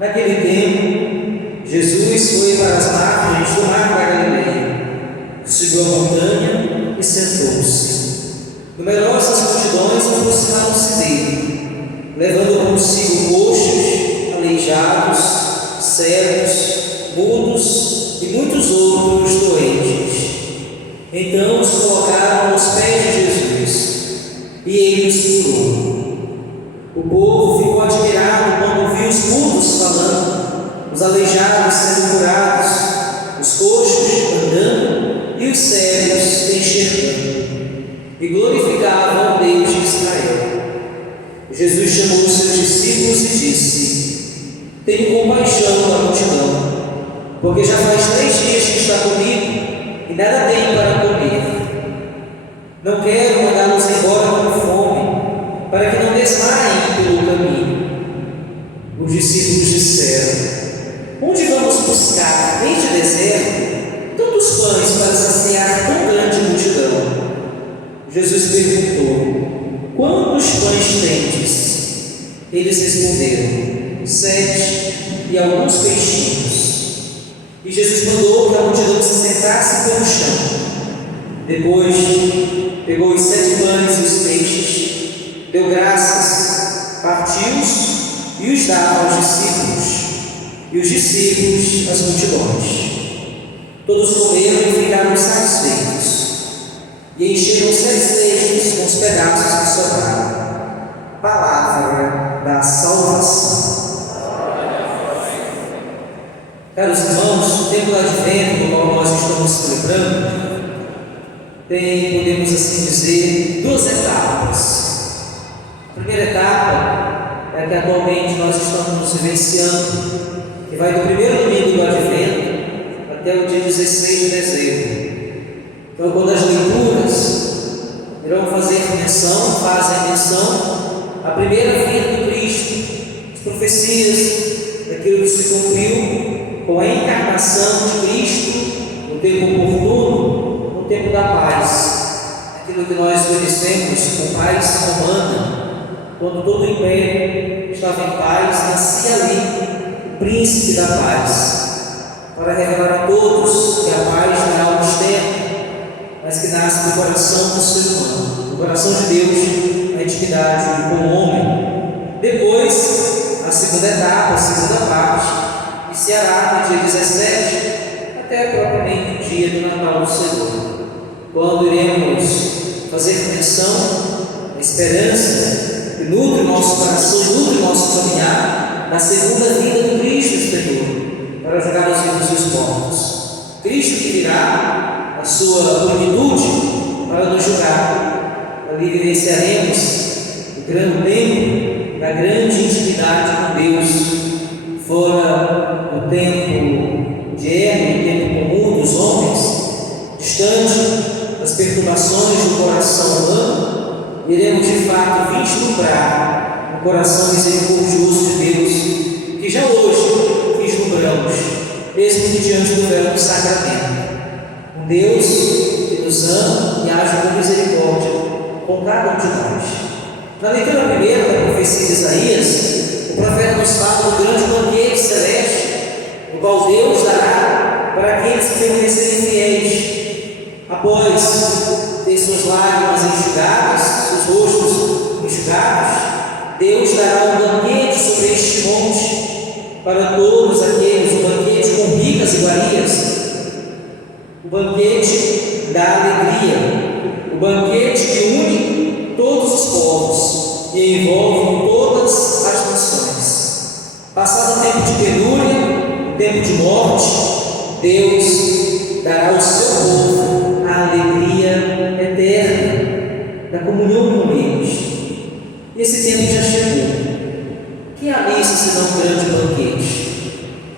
Naquele tempo, Jesus foi para as margens do mar da Galileia, subiu a montanha e sentou-se. Numerosas multidões aproximaram-se dele, levando consigo coxos, aleijados, cegos, mudos e muitos outros doentes. Então os colocaram aos pés de Jesus e ele os curou. O povo ficou admirado quando viu os mudos falando, os aleijados sendo curados, os coxos andando e os cegos enxergando, e glorificavam o Deus de Israel. Jesus chamou os seus discípulos e disse: Tenho compaixão da multidão, porque já faz 3 dias que está comigo e nada tem para comer. Não quero mandá-los embora com fome, para que não desmaiem pelo caminho. Os discípulos disseram: Onde vamos buscar neste deserto tantos pães para saciar tão grande multidão? Jesus perguntou: Quantos pães tendes? Eles responderam: 7 e alguns peixinhos. E Jesus mandou que a multidão se sentasse pelo chão. Depois pegou os 7 pães e os peixes, deu graças, partiu-os e os dava aos discípulos, e os discípulos às multidões. Todos comeram e ficaram satisfeitos, e encheram 7 cestos com os pedaços que sobraram. Palavra da salvação. Caros irmãos, o tempo do Advento, no qual nós estamos celebrando, tem, podemos assim dizer, 2 etapas. A primeira etapa é a que atualmente nós estamos vivenciando, que vai do primeiro domingo do Advento até o dia 16 de dezembro. Então, quando as leituras irão fazem menção à primeira vinda do Cristo, as profecias daquilo que se cumpriu com a encarnação de Cristo no tempo oportuno, no tempo da paz, aquilo que nós conhecemos com paz romana, quando todo o império estava em paz, nascia ali o príncipe da paz, para revelar a todos que a paz não é algo externo, mas que nasce do coração do ser humano, do coração de Deus, a intimidade com o homem. Depois, a segunda etapa, a segunda parte, iniciará no dia 17 até propriamente o dia do Natal do Senhor, quando iremos fazer menção da esperança que nutre o nosso coração, nutre o nosso caminhar na segunda vinda do Cristo Senhor, para julgar os vivos e os mortos. Cristo que virá a sua plenitude para nos julgar. Ali vivenciaremos o grande tempo da grande intimidade com Deus, fora do tempo de erro, do tempo comum dos homens, distante das perturbações do coração humano, iremos de fato vislumbrar o coração misericordioso de Deus, que já hoje vislumbramos, mesmo que diante do véu do sacramento. Um Deus que nos ama e age com misericórdia com cada um de nós. Na leitura primeira da profecia de Isaías, o profeta nos fala do grande banquete celeste, o qual Deus dará para aqueles que permanecerem fiéis. Após ter suas lágrimas enxugadas, seus rostos enxugados, Deus dará um banquete sobre este monte para todos aqueles, um banquete com ricas iguarias, o banquete da alegria, o banquete que une todos os povos e envolve todas as nações. Passado o tempo de penúria, o tempo de morte, Deus dará ao seu povo a alegria eterna da comunhão com eles. Esse tempo já chegou. Que é a missa senão um grande banquete?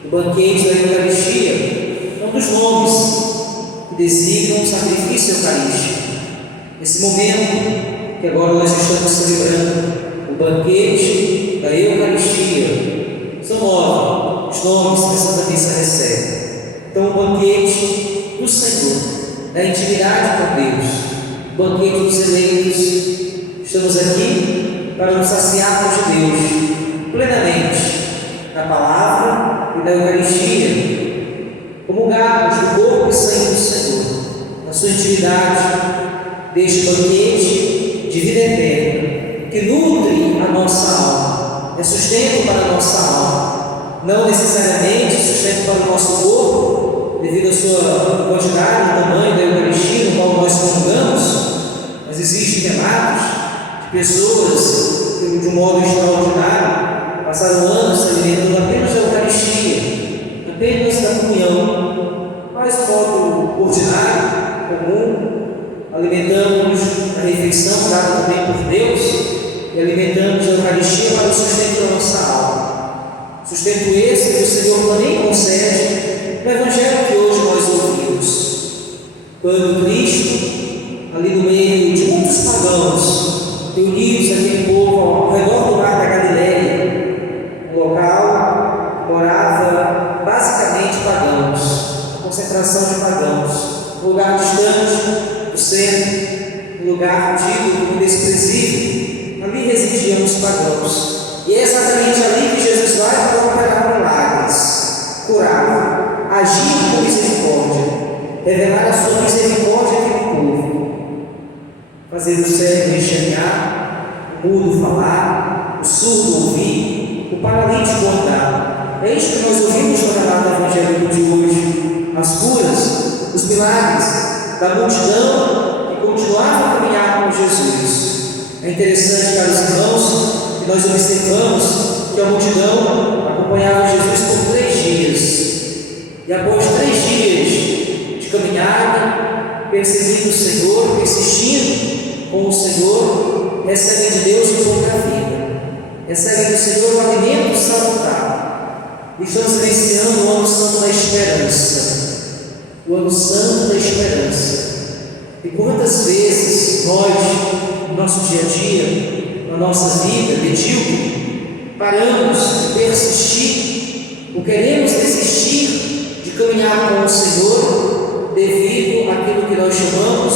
O banquete da Eucaristia é um dos nomes que designam o sacrifício eucarístico. Nesse momento que agora nós estamos celebrando, o banquete da Eucaristia, são 9 os nomes que a Santa Missa recebe. Então, o banquete do Senhor, da intimidade com Deus, o banquete dos eleitos. Estamos aqui para nos saciarmos de Deus plenamente na palavra, e da Eucaristia, comungamos do corpo e sangue do Senhor, na sua intimidade, deste banquete de vida eterna, que nutre a nossa alma, é sustento para a nossa alma, não necessariamente sustento para o nosso corpo, devido à sua quantidade, o tamanho da Eucaristia, no qual nós comungamos, mas existem relatos de pessoas que, de um modo extraordinário, passaram anos se alimentando apenas da Eucaristia, apenas da comunhão, mas de modo ordinário, comum, alimentamos a refeição dada também por Deus e alimentamos a Eucaristia para o sustento da nossa alma. Sustento esse que o Senhor também concede no Evangelho que hoje nós ouvimos. Quando Cristo, ali no meio de muitos pagãos, reunidos aquele povo ao redor do mar da Galileia, um local que morava basicamente pagãos, concentração de pagãos, um lugar distante do centro, um lugar tido como desprezível, ali residiam os pagãos. E é exatamente ali que Jesus vai para operar milagres, curar, agir com misericórdia, revelar a sua misericórdia àquele povo, fazer o cego enxergar, o mudo falar, o surdo ouvir, o paralítico andar. É isso que nós ouvimos no relato evangélico de hoje, as curas, os milagres da multidão que continuava a caminhar com Jesus. É interessante, caros irmãos, que nós observamos que a multidão acompanhava Jesus por 3 dias. E após 3 dias de caminhada, perseguindo o Senhor, persistindo com o Senhor, recebem de Deus o pão da vida, recebem do Senhor o alimento salutar. E estamos iniciando o ano santo da esperança, o ano santo da esperança. E quantas vezes nós, no nosso dia a dia, na nossa vida medíocre, paramos de persistir, ou queremos desistir de caminhar com o Senhor devido àquilo que nós chamamos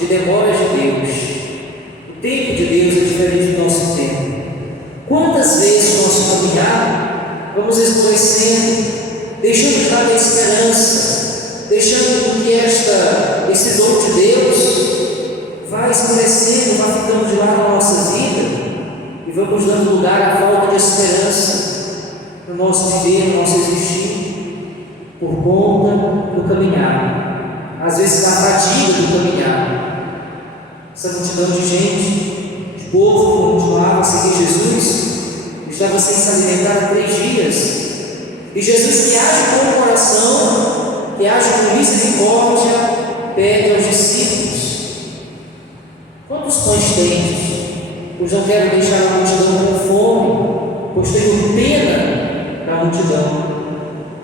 de demora de Deus. O tempo de Deus é diferente do nosso tempo. Quantas vezes no nosso caminhar vamos esmorecendo, deixando de lado a esperança, deixando que esse dom de Deus vai escurecendo, vai ficando de lado na nossa vida e vamos dando lugar à falta de esperança no nosso viver, no nosso existir, por conta do caminhar, às vezes da fadiga do caminhar. Essa multidão de gente, de povo que continuava a seguir Jesus, estava sem se alimentar há 3 dias, e Jesus, que age com o coração, que age com misericórdia, pede aos discípulos: quantos pães tendes? Pois não quero deixar a multidão com fome, pois tenho pena da multidão.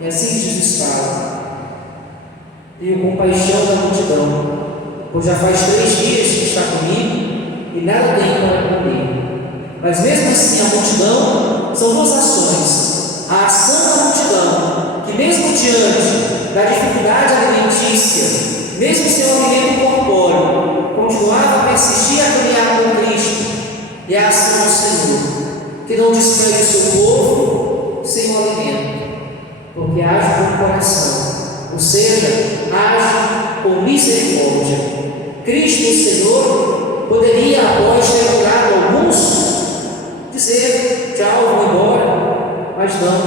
É assim que Jesus fala: tenho compaixão da multidão, pois já faz 3 dias que está comigo e nada tem para comer. Mas mesmo assim a multidão são 2 ações. A ação da multidão, que mesmo diante da dificuldade alimentícia, mesmo sem o alimento corpóreo, continuava a persistir a caminhar com Cristo. E a ação do Senhor, que não despede o seu povo sem o alimento, porque age com o coração, ou seja, age com misericórdia. Cristo, o Senhor, poderia, após ter curado alguns, dizer: tchau, vou embora. Mas não,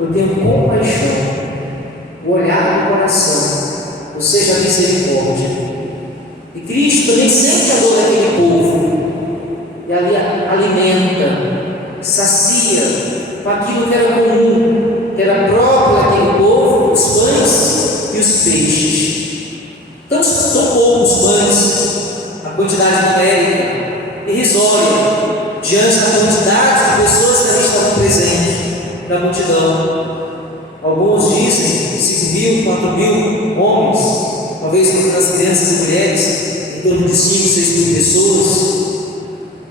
eu tenho compaixão, o olhar do coração, ou seja, a misericórdia. E Cristo também sente a dor daquele povo, e ali alimenta, sacia com aquilo que era comum, que era próprio daquele povo, os pães e os peixes. Tão poucos pães, a quantidade numérica irrisória, diante da quantidade de pessoas que ali estavam presentes na multidão. Alguns dizem 5.000, 4.000 homens, talvez com as crianças e mulheres, em torno de 5, 6.000 pessoas.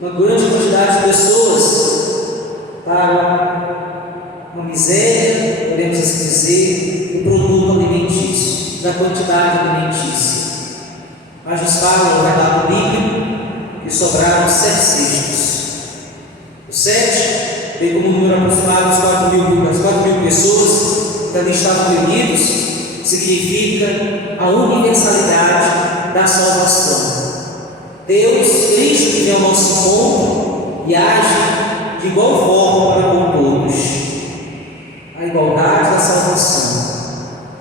Uma grande quantidade de pessoas para uma miséria, podemos assim dizer, do produto alimentício, da quantidade alimentícia. Mas nos fala o relato bíblico que sobraram 7 cestos. Os 7 tem como número aproximado as 4.000 pessoas que ali estavam reunidos, significa a universalidade da salvação. Deus, Cristo, que vem ao nosso encontro e age de igual forma para com todos. A igualdade da salvação.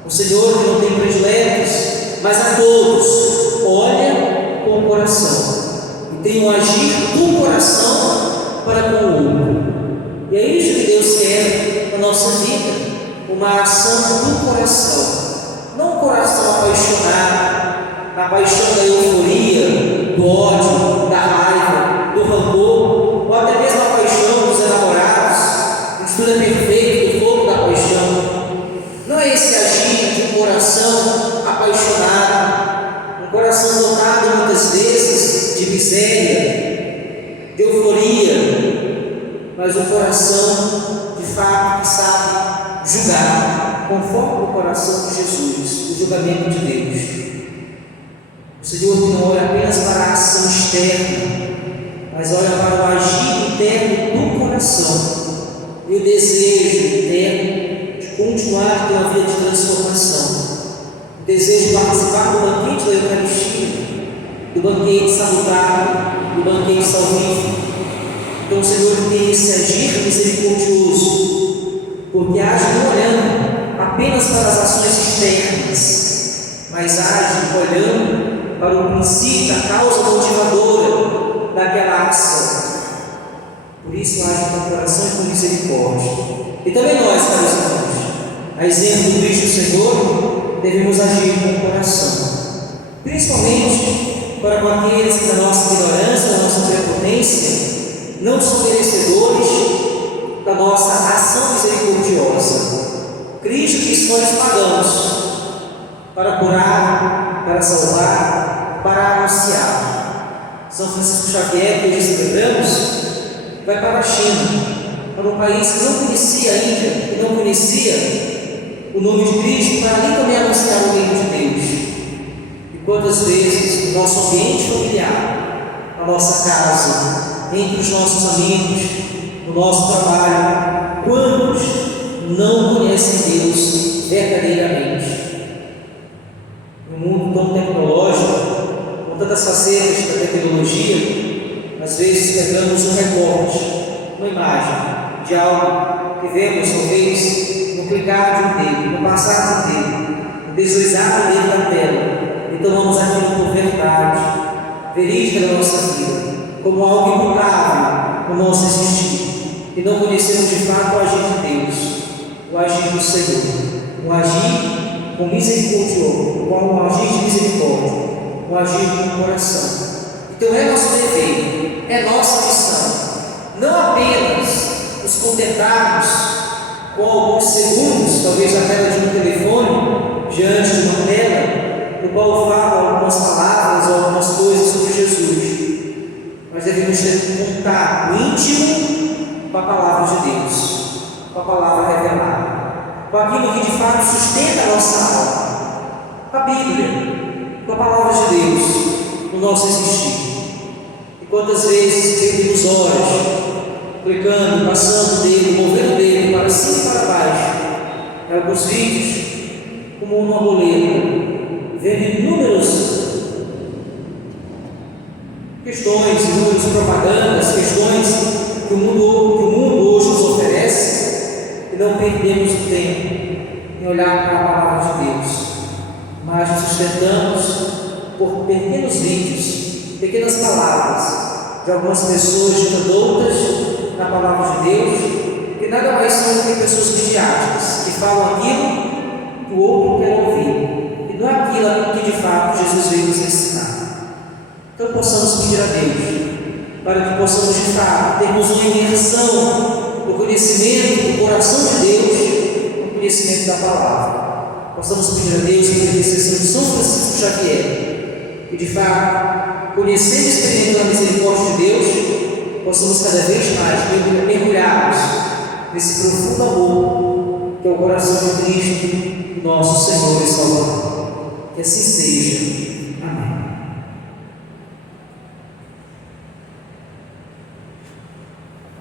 O Senhor, que não tem prediletos, mas a todos olha com o coração e tem o agir do coração para com o outro. E é isso que Deus quer na nossa vida, uma ação do coração, não um coração apaixonado, a paixão da euforia, do ódio, da raiva, do rancor, ou até mesmo a paixão dos enamorados, onde tudo é perfeito, do fogo da paixão. Não é esse agir de um coração apaixonado, um coração dotado muitas vezes de miséria, de euforia, mas um coração de fato que sabe julgar, conforme o coração de Jesus, o julgamento de Deus. O Senhor que não olha apenas para a ação externa, mas olha para o agir interno do coração e o desejo interno de continuar com a vida de transformação, o desejo de participar do banquete da Eucaristia, do banquete salutar, do banquete salvífico. Então o Senhor tem esse agir misericordioso, porque age não olhando apenas para as ações externas, mas age olhando para o princípio, a causa motivadora daquela ação. Por isso age com o coração e com misericórdia. E também nós, caros irmãos, a exemplo do Cristo Senhor, devemos agir com o coração, principalmente para com aqueles que, da nossa ignorância, da nossa prepotência, não são merecedores da nossa ação misericordiosa. Cristo que escolhe os pagãos para curar, para salvar, para anunciar. São Francisco Xavier, que hoje celebramos, vai para a China, para um país que não conhecia a Índia, que não conhecia o nome de Cristo, para ali também anunciar o reino de Deus. E quantas vezes no nosso ambiente familiar, na nossa casa, entre os nossos amigos, no nosso trabalho, quantos não conhecem Deus verdadeiramente? No mundo tão tecnológico, com tantas facetas da tecnologia, às vezes pegamos um recorte, uma imagem de algo que vemos talvez no clicar de um dedo, no passar de um dedo, no deslizar do dedo da tela, e tomamos aquilo por verdade, verídica da nossa vida, como algo imutável no nosso existir, e não conhecemos de fato o agir de Deus, o agir do Senhor, o agir com misericórdia, um agir de misericórdia, um agir com o coração. Então é nosso dever, é nossa missão, não apenas nos contentarmos com alguns segundos, talvez na tela de um telefone, diante de uma tela, no qual fala algumas palavras ou algumas coisas sobre Jesus, mas devemos ter um contato íntimo com a palavra de Deus, com a palavra revelada, com aquilo que de fato sustenta a nossa alma, com a Bíblia, com a palavra de Deus no nosso existir. E quantas vezes perdemos horas clicando, passando o dedo, movendo o dedo para cima e para baixo, em alguns vídeos, como uma roleta, vendo inúmeras questões, inúmeras propagandas, questões que o mundo hoje nos oferece, e não perdemos o tempo em olhar para a palavra de Deus, mas nos sustentamos por pequenos vídeos, pequenas palavras de algumas pessoas ditadoutas na palavra de Deus, que nada mais são do que pessoas midiáticas, que falam aquilo que o outro quer ouvir, e não é aquilo que de fato Jesus veio nos ensinar. Então possamos pedir a Deus, para que possamos de fato termos uma imersão no conhecimento do coração de Deus, no conhecimento da palavra. Possamos pedir a Deus, pela intercessão de São Francisco Xavier, que de fato, conhecendo e experimentando a misericórdia de Deus, possamos cada vez mais mergulharmos nesse profundo amor que é o coração de Cristo, nosso Senhor e Salvador. Que assim seja.